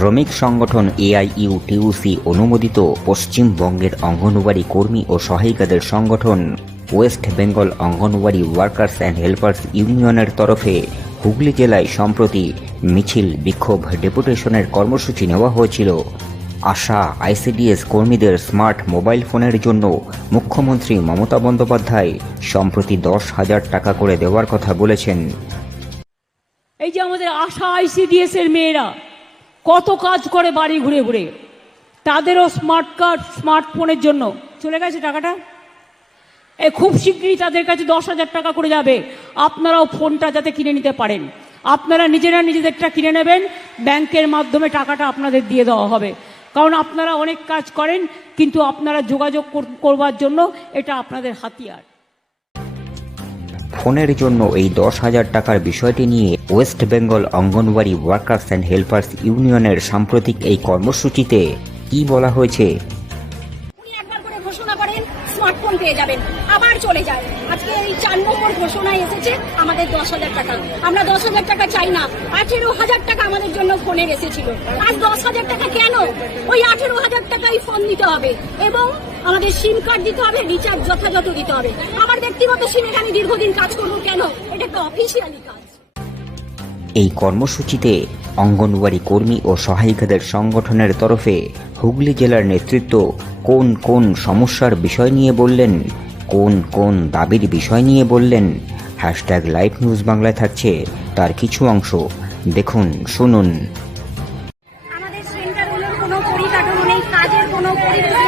শ্রমিক সংগঠন এআইইউটিউসি অনুমোদিত পশ্চিমবঙ্গের অঙ্গনওয়াড়ি কর্মী ও সহায়িকাদের সংগঠন West Bengal anganwadi workers and helpers ইউনিয়নের তরফে হুগলি জেলায় সম্প্রতি মিছিল, বিক্ষোভ, ডেপুটেশনের কর্মসূচি নেওয়া হয়েছিল। আশা, আইসিডিএস কর্মীদের স্মার্ট মোবাইল ফোনের জন্য মুখ্যমন্ত্রী মমতা বন্দ্যোপাধ্যায় সম্প্রতি দশ হাজার টাকা করে দেওয়ার কথা বলেছেন। এই যে আমাদের আশা আইসিডিএস এর মেয়েরা কত কাজ করে বাড়ি ঘুরে ঘুরে। তাদেরও স্মার্ট কার্ড স্মার্টফোনের জন্য। চলে গেছে টাকাটা? এ, খুব শীঘ্রই তাদের কাছে দশ হাজার টাকা করে যাবে। আপনারাও ফোনটা যাতে কিনে নিতে পারেন। আপনারা নিজেরা নিজেদেরটা কিনে নেবেন। ব্যাংকের মাধ্যমে টাকাটা আপনাদের দিয়ে দেওয়া হবে। কারণ আপনারা অনেক কাজ করেন, কিন্তু আপনারা যোগাযোগ করবার জন্য এটা আপনাদের হাতিয়ার। ফোনের জন্য এই দশ হাজার টাকার বিষয়টি নিয়ে West Bengal anganwadi workers and helpers ইউনিয়নের সাম্প্রতিক এই কর্মসূচিতে কি বলা হয়েছে? স্মার্টফোন পেয়ে যাবেন। আবার চলে যায়। আজকে এই চার নম্বর ঘোষণায় এসেছে আমাদের দশ হাজার টাকা। আমরা দশ হাজার টাকা চাই না। আঠেরো হাজার টাকা আমাদের জন্য ফোনের এসেছিল। আজ দশ হাজার টাকা কেন? ওই আঠেরো হাজার টাকাই ফোন দিতে হবে। এবং আমাদের সিম কার্ড দিতে হবে রিচার্জ যথাযথ দিতে হবে। আমার ব্যক্তিগত সিমে আমি দীর্ঘদিন কাজ করব কেন? এটা একটা অফিসিয়ালি কাজ। এই কর্মসূচিতে অঙ্গনওয়াড়ি কর্মী ও সহায়িকাদের সংগঠনের তরফে হুগলি জেলার নেতৃত্ব কোন কোন সমস্যার বিষয় নিয়ে বললেন কোন কোন দাবির বিষয় নিয়ে বললেন হ্যাশট্যাগ লাইভ নিউজ বাংলায় থাকছে তার কিছু অংশ। দেখুন শুনুন। আমাদের সেন্টারগুলোর কোনো পরিকাঠামো নেই কাজের কোনো পরিবেশ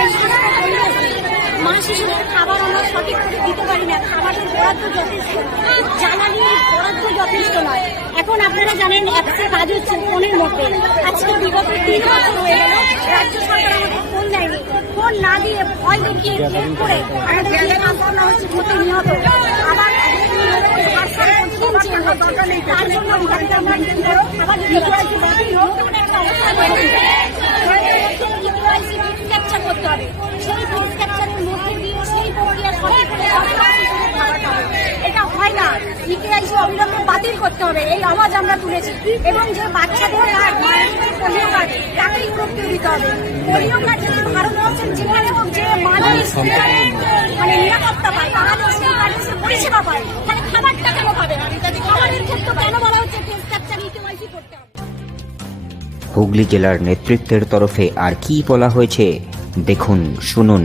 শিশুদের খাবার আমরা সঠিক করে দিতে পারি না। খাবারের বরাদ্দ যথেষ্ট। নয় জ্বালানি বরাদ্দ যথেষ্ট নয়। এখন আপনারা জানেন অ্যাপসে কাজ হচ্ছে ফোনের মধ্যে। আজকে বিগত তিন বছর হয়ে গেল, রাজ্য সরকার আমাদের ফোন দেয়নি। ফোন না দিয়ে ভয় দেখিয়ে চেক করে আমাদের ট্রান্সফার হচ্ছে ঘটে নিহত। আবার তার জন্য আমাদের আমরা খাবার দিতে পারছি না। নতুন একটা অবস্থা তৈরি হয়েছে। KYC capture করতে হবে। সেই face capture এর মধ্যে দিয়ে সেই প্রক্রিয়া সঠিক করে তবে বাকি শুধু খাবারটা হবে। এটা হয় না ইকেআইসি অবিলম্বে বাতিল করতে হবে। এই আওয়াজ আমরা তুলেছি। এবং যে বাচ্চাদের মায়েদের পোলিও কার্ড তাকে ইউরোপকে দিতে হবে। পোলিও কার্ড যদি ভারতবর্ষের যেখানে হোক যে শিশুদের মানে নিরাপত্তা পায়, তাহলে সেই কার্ডে সে পরিষেবা পায়। তাহলে খাবারটা কেন পাবে খাবারের ক্ষেত্রে কেন বলা হচ্ছে হুগলি জেলার নেতৃত্বের তরফে আর কি বলা হয়েছে? দেখুন, শুনুন।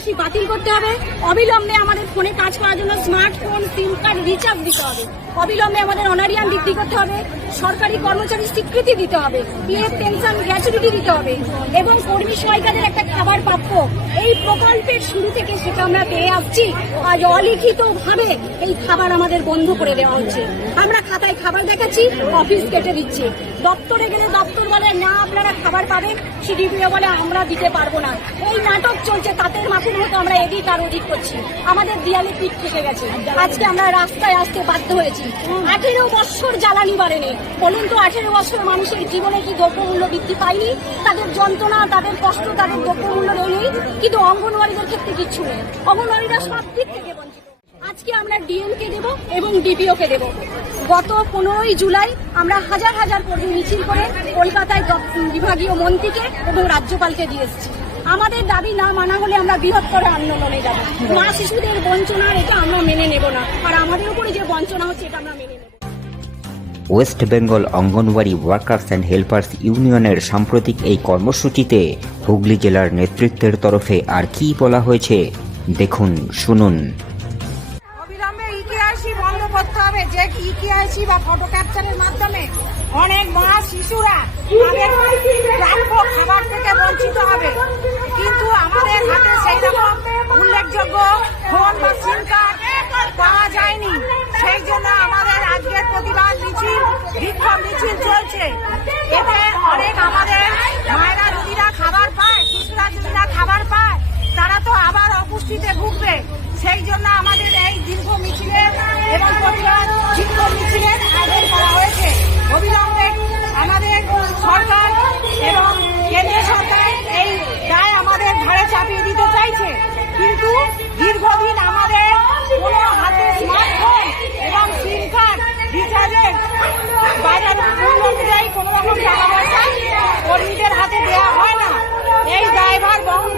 আমাদের ইকেওয়াইসি বাতিল করতে হবে। অবিলম্বে আমাদের ফোনে কাজ করার জন্য স্মার্টফোন, সিম কার্ড, রিচার্জ দিতে হবে। অবিলম্বে আমাদের অনারিয়ান বৃদ্ধি করতে হবে। সরকারি কর্মচারী স্বীকৃতি দিতে হবে। পিএফ, পেনশন গ্র্যাচুইটি দিতে হবে। এবং কর্মী সহায়িকাদের একটা খাবার প্রাপ্য। এই প্রকল্পের শুরু থেকে সেটা আমরা পেয়ে আসছি। আজ অলিখিতভাবে এই খাবার আমাদের বন্ধ করে দেওয়া হচ্ছে। আমরা খাতায় খাবার দেখাচ্ছি, অফিস কেটে দিচ্ছে। দপ্তরে গেলে দপ্তর বলে, না, আপনারা খাবার পাবেন। সিডিপিও বলে, আমরা দিতে পারব না। এই নাটক চলছে তাদের মাফির মতো, আমরা এদিক আর ওদিক করছি। আমাদের দিয়ালে পিঠ থেকে গেছে। আজকে আমরা রাস্তায় আসতে বাধ্য হয়েছি। আঠেরো বছর জ্বালানি বাড়েনি। বলুন তো, আঠেরো বছর মানুষের জীবনে কি দ্রব্যমূল্য বৃদ্ধি পায়নি? তাদের যন্ত্রণা, তাদের কষ্ট, তাদের দ্রব্যমূল্য নেই। কিন্তু অঙ্গনওয়াড়িদের ক্ষেত্রে কিচ্ছু নেই। অঙ্গনওয়াড়িরা সব দিক থেকে বঞ্চিত। আজকে আমরা ডিএম কে দেব এবং ডিপিও কে দেব। গত পনেরোই জুলাই আমরা হাজার হাজার কর্মী মিছিল করে কলকাতায় বিভাগীয় মন্ত্রীকে এবং রাজ্যপালকে দিয়ে এসেছি। আমাদের দাবি না মানা হলে আমরা বৃহত্তর আন্দোলনে যাব। মা শিশুদের বঞ্চনার এটা আমরা মেনে নেব না। আর আমাদের উপরে যে বঞ্চনা হচ্ছে এটা আমরা মেনে নেব। West Bengal anganwadi workers and helpers ইউনিয়নের সাম্প্রতিক এই কর্মসূচিতে হুগলি জেলার নেতৃত্বের তরফে আর কি বলা হয়েছে, দেখুন, শুনুন। যে ইতিহাসই বা ফটো ক্যাপচারের মাধ্যমে অনেক মা শিশুরা তাদের প্রাপ্য খাবার থেকে বঞ্চিত হবে। কিন্তু আমাদের হাতে সেই রকম উল্লেখযোগ্য ফোন বা সিম কার্ড পাওয়া যায়নি। সেই জন্য আমাদের আজকের প্রতিবাদ মিছিল, বিক্ষোভ মিছিল চলছে। এতে অনেক আমাদের মায়েরা যদি খাবার পায়, শিশুরা যদি খাবার পায়, তারা তো আবার অপুষ্টিতে ভুগবে। সেই জন্য আমাদের এই দীর্ঘ মিছিলে এবং প্রতিবাদ বিক্ষোভ মিছিলের আয়োজন করা হয়েছে। অবিলম্বে আমাদের সরকার এবং কেন্দ্রীয় সরকার এই দায় আমাদের ঘরে চাপিয়ে দিতে চাইছে। কিন্তু দীর্ঘদিন আমাদের কোনো হাতে স্মার্টফোন এবং সিম কার্ড রিচার্জের বাজার মূল্য অনুযায়ী কোনো রকম টাকা পয়সা কর্মীদের হাতে দেওয়া হয় না। এই ড্রাইভার বহন